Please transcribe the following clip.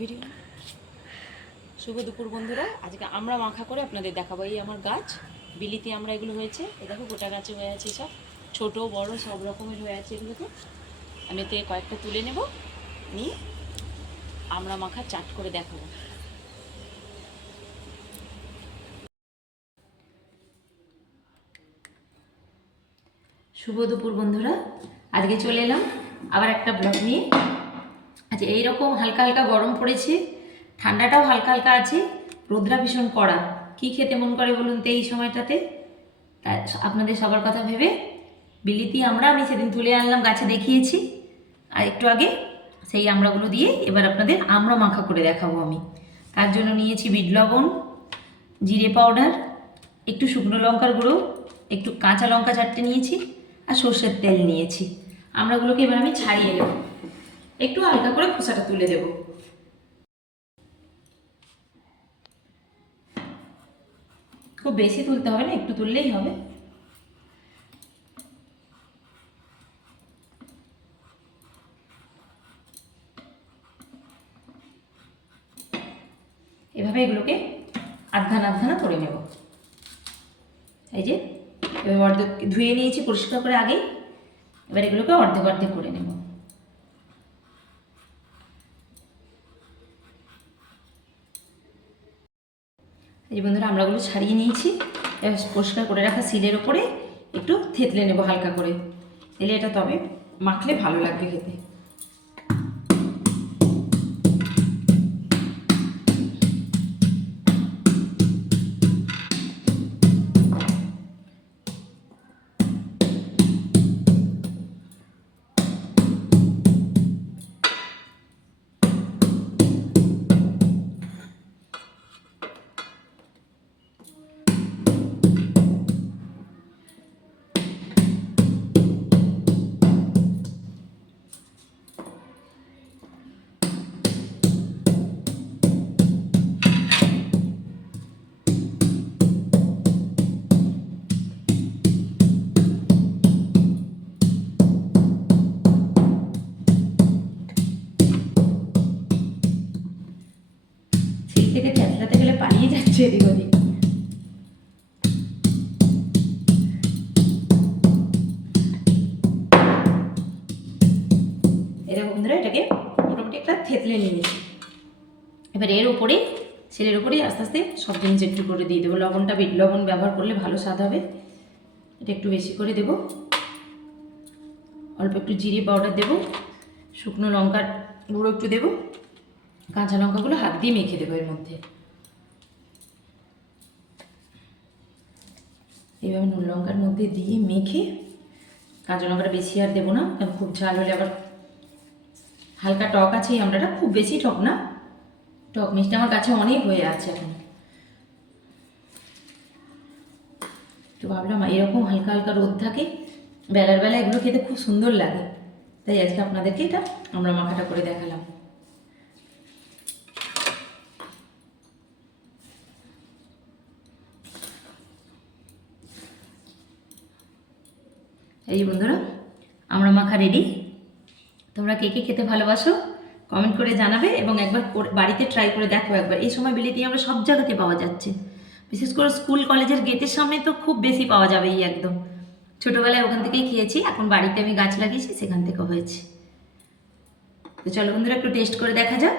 Video. শুভ দুপুর বন্ধুরা, আজকে আমরা মাখা করে আপনাদের দেখাবো। এই আমার গাছ, বিলিতে আমরা এগুলো হয়েছে। এ দেখো গোটা গাছে হয়ে আছে সব। ছোট, বড়, সব রকমের হয়ে আছে এগুলোকে। আমি এতে কয়েকটা তুলে নেব। নিয়ে আমরা মাখা চাট করে দেখাবো। শুভ দুপুর বন্ধুরা, আজকে চলে এলাম আবার একটা ব্লগ নিয়ে। আচ্ছা এইরকম হালকা হালকা গরম পড়েছে, ঠান্ডাটাও হালকা হালকা আছে, রোদ্রা ভীষণ কড়া। কি খেতে মন করে বলুন তো এই সময়টাতে? তা আপনাদের সবার কথা ভেবে বিলিতি আমরা, আমি সেদিন তুলে আনলাম, গাছে দেখিয়েছি। আর একটু আগে সেই আমড়াগুলো দিয়ে এবার আপনাদের আমড়া মাখা করে দেখাবো আমি। তার জন্য নিয়েছি বিট লবণ, জিরে পাউডার, একটু শুকনো লঙ্কার গুঁড়ো, একটু কাঁচা লঙ্কা চারটে নিয়েছি, আর সর্ষের তেল নিয়েছি। আমড়াগুলোকে এবার আমি ছাড়িয়ে নেব। একটু হালকা করে খোসাটা তুলে দেব। খুব বেশি তুলতে হবে না, একটু তুললেই হবে। এভাবে এগুলোকে আধখানা আধখানা করে নেব। এই যে এবার অর্ধেক ধুয়ে নিয়েছি, পরিষ্কার করে আগেই। এবার এগুলোকে অর্ধেক অর্ধেক করে নেব। এই বন্ধুরা, আমরাগুলো ছাড়িয়ে নিয়েছি। এবার পরিষ্কার করে রাখা সিলের ওপরে একটু থেতলে নেব হালকা করে। এলে এটা তবে মাখলে ভালো লাগবে খেতে। থেকে চেঁচলাতে গেলে পালিয়ে যাচ্ছে এদিক ওদিক। এরকম বন্ধুরা, এটাকে মোটামুটি একটা থেতলে নিয়ে নিয়েছি এবার এর উপরে সেলের উপরেই আস্তে আস্তে সব জিনিস একটু করে দিয়ে দেবো। লবণটা লবণ ব্যবহার করলে ভালো স্বাদ হবে। এটা একটু বেশি করে দেব। অল্প একটু জিরে পাউডার দেব। শুকনো লঙ্কার গুঁড়ো একটু দেবো। কাঁচা লঙ্কাগুলো হাত দিয়ে মেখে দেবো এর মধ্যে। এইভাবে নুন লঙ্কার মধ্যে দিয়ে মেখে কাঁচা লঙ্কাটা বেশি আর দেবো না, কারণ খুব ঝাল হলে আবার হালকা টক আছে এই খুব বেশি টক না। টক মিষ্টি আমার কাছে অনেক হয়ে আছে এখন। তো ভাবলাম এরকম হালকা হালকা রোদ থাকে, বেলার বেলা এগুলো খেতে খুব সুন্দর লাগে। তাই আজকে আপনাদেরকে এটা আমরা মাখাটা করে দেখালাম। এই বন্ধুরা, আমরা মাখা রেডি তোমরা কে কে খেতে ভালোবাসো কমেন্ট করে জানাবে এবং একবার বাড়িতে ট্রাই করে দেখো একবার। এই সময় বিলিতি আমরা সব জায়গাতে পাওয়া যাচ্ছে। বিশেষ করে স্কুল কলেজের গেটের সামনে তো খুব বেশি পাওয়া যাবে এই একদম। ছোটোবেলায় ওখান থেকেই খেয়েছি, এখন বাড়িতে আমি গাছ লাগিয়েছি, সেখান থেকে হয়েছে। তো চলো বন্ধুরা একটু টেস্ট করে দেখা যাক।